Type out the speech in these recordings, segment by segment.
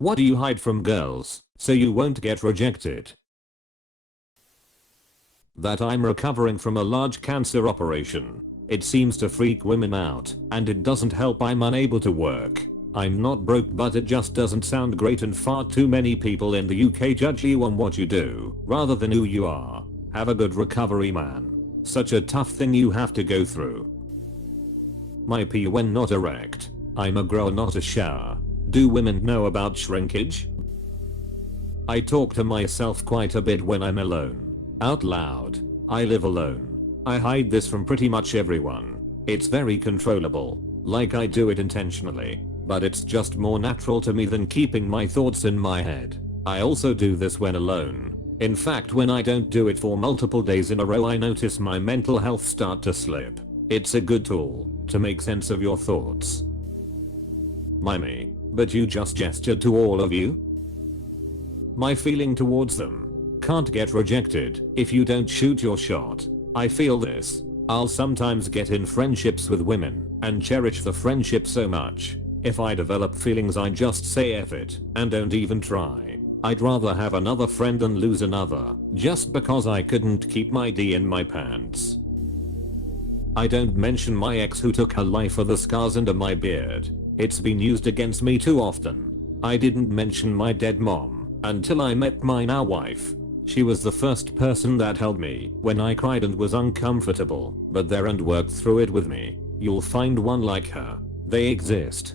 What do you hide from girls so you won't get rejected? That I'm recovering from a large cancer operation. It seems to freak women out, and it doesn't help I'm unable to work. I'm not broke, but it just doesn't sound great, and far too many people in the UK judge you on what you do rather than who you are. Have a good recovery, man. Such a tough thing you have to go through. My pee when not erect. I'm a grower, not a shower. Do women know about shrinkage? I talk to myself quite a bit when I'm alone. Out loud. I live alone. I hide this from pretty much everyone. It's very controllable. Like I do it intentionally. But it's just more natural to me than keeping my thoughts in my head. I also do this when alone. In fact, when I don't do it for multiple days in a row, I notice my mental health start to slip. It's a good tool to make sense of your thoughts. Me, but you just gestured to all of you? My feeling towards them. Can't get rejected if you don't shoot your shot. I feel this. I'll sometimes get in friendships with women and cherish the friendship so much. If I develop feelings, I just say F it and don't even try. I'd rather have another friend than lose another just because I couldn't keep my D in my pants. I don't mention my ex who took her life for the scars under my beard. It's been used against me too often. I didn't mention my dead mom until I met my now wife. She was the first person that held me when I cried and was uncomfortable, but there and worked through it with me. You'll find one like her. They exist.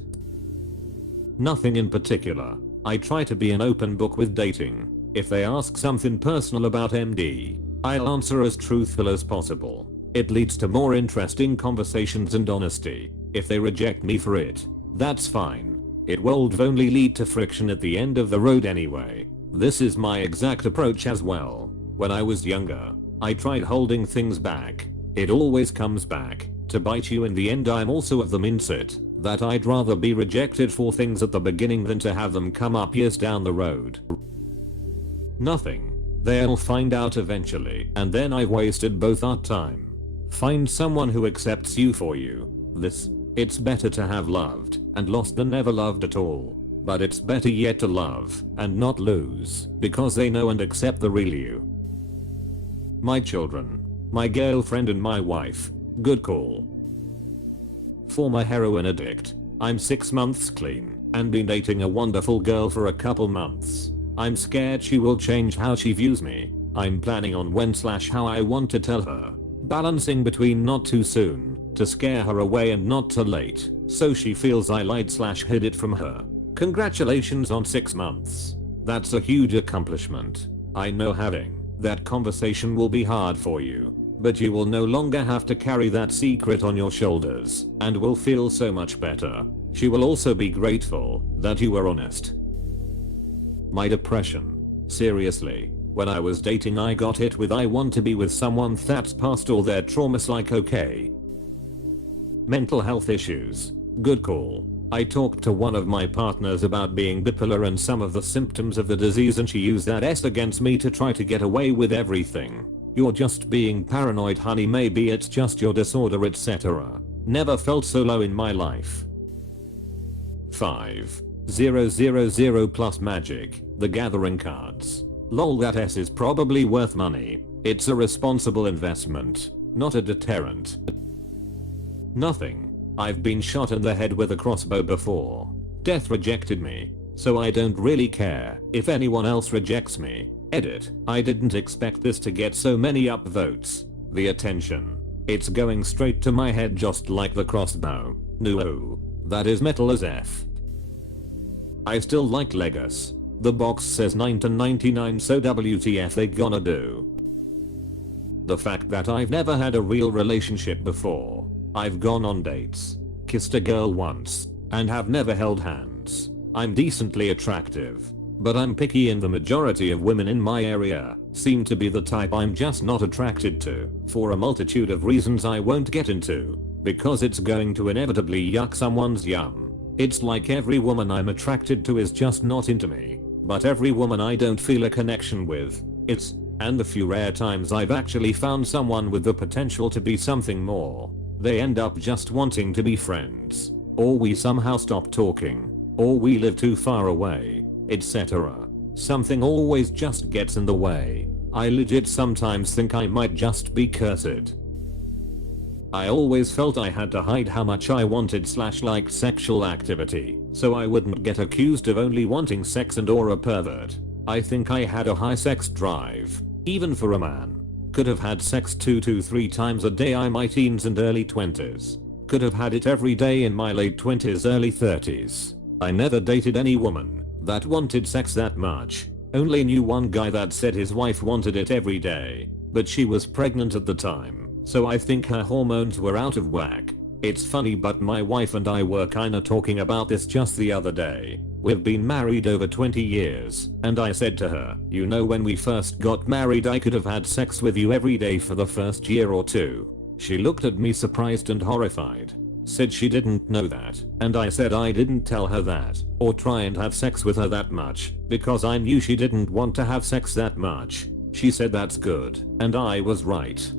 Nothing in particular. I try to be an open book with dating. If they ask something personal about MD, I'll answer as truthful as possible. It leads to more interesting conversations and honesty. If they reject me for it, that's fine. It will only lead to friction at the end of the road anyway. This is my exact approach as well. When I was younger, I tried holding things back. It always comes back to bite you in the end. I'm also of the mindset that I'd rather be rejected for things at the beginning than to have them come up years down the road. Nothing. They'll find out eventually, and then I've wasted both our time. Find someone who accepts you for you. It's better to have loved and lost than never loved at all. But it's better yet to love and not lose because they know and accept the real you. My children, my girlfriend and my wife. Good call. Former heroin addict. I'm 6 months clean and been dating a wonderful girl for a couple months. I'm scared she will change how she views me. I'm planning on when/how I want to tell her. Balancing between not too soon to scare her away and not too late so she feels I lied/hid it from her. Congratulations on 6 months. That's a huge accomplishment. I know having that conversation will be hard for you, but you will no longer have to carry that secret on your shoulders and will feel so much better. She will also be grateful that you were honest. My depression. Seriously, when I was dating I got hit with I want to be with someone that's past all their traumas. Like, okay. Mental health issues. Good call. I talked to one of my partners about being bipolar and some of the symptoms of the disease, and she used that S against me to try to get away with everything. You're just being paranoid, honey. Maybe it's just your disorder, etc. Never felt so low in my life. 5000 plus magic. The Gathering cards. Lol, that S is probably worth money. It's a responsible investment, not a deterrent. Nothing. I've been shot in the head with a crossbow before. Death rejected me, so I don't really care if anyone else rejects me. Edit. I didn't expect this to get so many upvotes. The attention. It's going straight to my head just like the crossbow. No. That is metal as F. I still like Legos. The box says 9 to 99, so WTF they gonna do? The fact that I've never had a real relationship before. I've gone on dates, kissed a girl once, and have never held hands. I'm decently attractive, but I'm picky, and the majority of women in my area seem to be the type I'm just not attracted to, for a multitude of reasons I won't get into, because it's going to inevitably yuck someone's yum. It's like every woman I'm attracted to is just not into me, but every woman I don't feel a connection with, and the few rare times I've actually found someone with the potential to be something more, they end up just wanting to be friends, or we somehow stop talking. or we live too far away, etc. Something always just gets in the way. I legit sometimes think I might just be cursed. I always felt I had to hide how much I wanted / liked sexual activity, so I wouldn't get accused of only wanting sex and or a pervert. I think I had a high sex drive, even for a man. Could have had sex 2 to 3 times a day in my teens and early 20s. Could have had it every day in my late 20s, early 30s. I never dated any woman that wanted sex that much. Only knew one guy that said his wife wanted it every day, but she was pregnant at the time, so I think her hormones were out of whack. It's funny, but my wife and I were kinda talking about this just the other day. We've been married over 20 years, and I said to her, you know, when we first got married I could have had sex with you every day for the first year or two. She looked at me surprised and horrified. Said she didn't know that, and I said I didn't tell her that, or try and have sex with her that much, because I knew she didn't want to have sex that much. She said that's good, and I was right.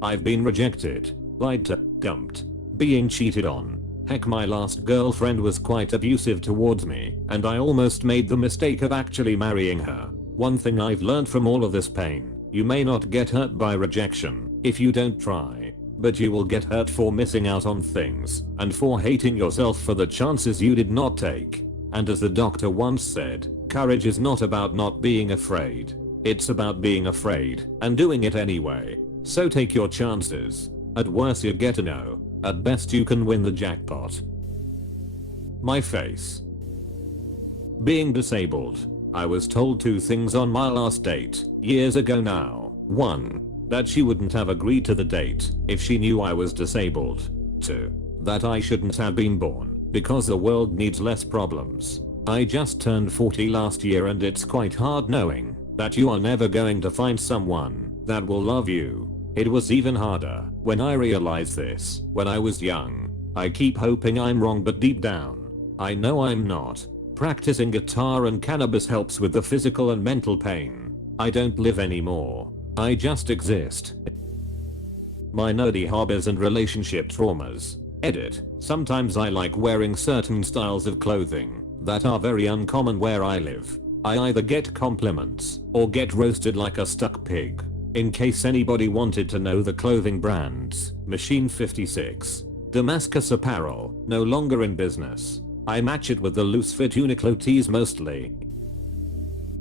I've been rejected, lied to, dumped, being cheated on. Heck, my last girlfriend was quite abusive towards me, and I almost made the mistake of actually marrying her. One thing I've learned from all of this pain, you may not get hurt by rejection if you don't try, but you will get hurt for missing out on things, and for hating yourself for the chances you did not take. And as the doctor once said, courage is not about not being afraid. It's about being afraid and doing it anyway. So take your chances. At worst you get a no. At best you can win the jackpot. My face. Being disabled. I was told 2 things on my last date, years ago now. 1. That she wouldn't have agreed to the date if she knew I was disabled. 2. That I shouldn't have been born, because the world needs less problems. I just turned 40 last year, and it's quite hard knowing that you are never going to find someone that will love you. It was even harder when I realized this when I was young. I keep hoping I'm wrong, but deep down, I know I'm not. Practicing guitar and cannabis helps with the physical and mental pain. I don't live anymore. I just exist. My nerdy hobbies and relationship traumas. Edit. Sometimes I like wearing certain styles of clothing that are very uncommon where I live. I either get compliments or get roasted like a stuck pig. In case anybody wanted to know the clothing brands, Machine 56, Damascus Apparel, no longer in business. I match it with the loose fit Uniqlo tees mostly.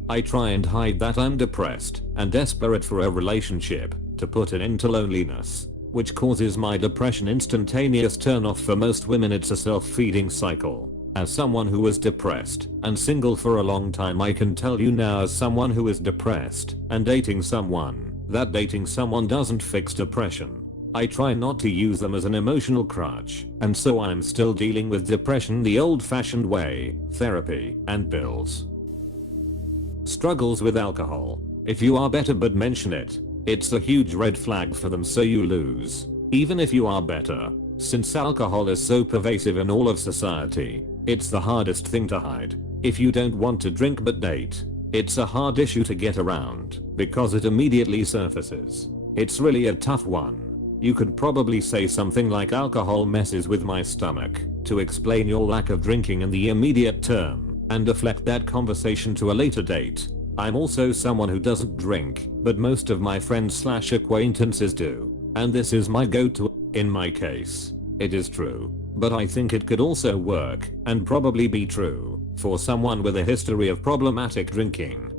I try and hide that I'm depressed and desperate for a relationship to put an end to loneliness, which causes my depression instantaneous turn off. For most women it's a self-feeding cycle. As someone who was depressed and single for a long time, I can tell you now, as someone who is depressed and dating someone, that dating someone doesn't fix depression. I try not to use them as an emotional crutch, and so I'm still dealing with depression the old-fashioned way, therapy and pills. Struggles with alcohol. If you are better but mention it, it's a huge red flag for them, so you lose. Even if you are better, since alcohol is so pervasive in all of society, it's the hardest thing to hide. If you don't want to drink but date, it's a hard issue to get around because it immediately surfaces. It's really a tough one. You could probably say something like alcohol messes with my stomach to explain your lack of drinking in the immediate term and deflect that conversation to a later date. I'm also someone who doesn't drink, but most of my friends / acquaintances do, and this is my go-to. In my case, it is true, but I think it could also work, and probably be true, for someone with a history of problematic drinking.